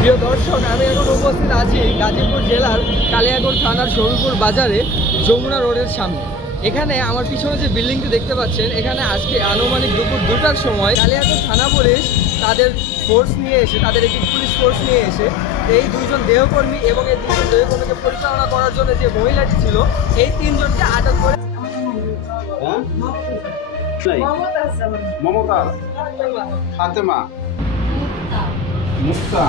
প্রিয় দর্শক, আমি এখন উপস্থিত আছি গাজীপুর জেলার কালিয়াকৈর থানার শরীফপুর বাজারে যমুনা রোডের সামনে। এখানে আমার পিছনে যে বিল্ডিংটি দেখতে পাচ্ছেন, এখানে আজকে আনুমানিক দুপুর 2টার সময় কালিয়াকৈর থানা পুলিশ তাদের ফোর্স নিয়ে এসে, তাদের একটি পুলিশ ফোর্স নিয়ে এসে এই দুইজন দেহকর্মী এবং এই দুইজন দেহকর্মীকে পরিচালনা করার জন্য যে মহিলাটি ছিল, এই 3জনকে আটক করে। মমতাজ, ফাতেমা, মুক্তা।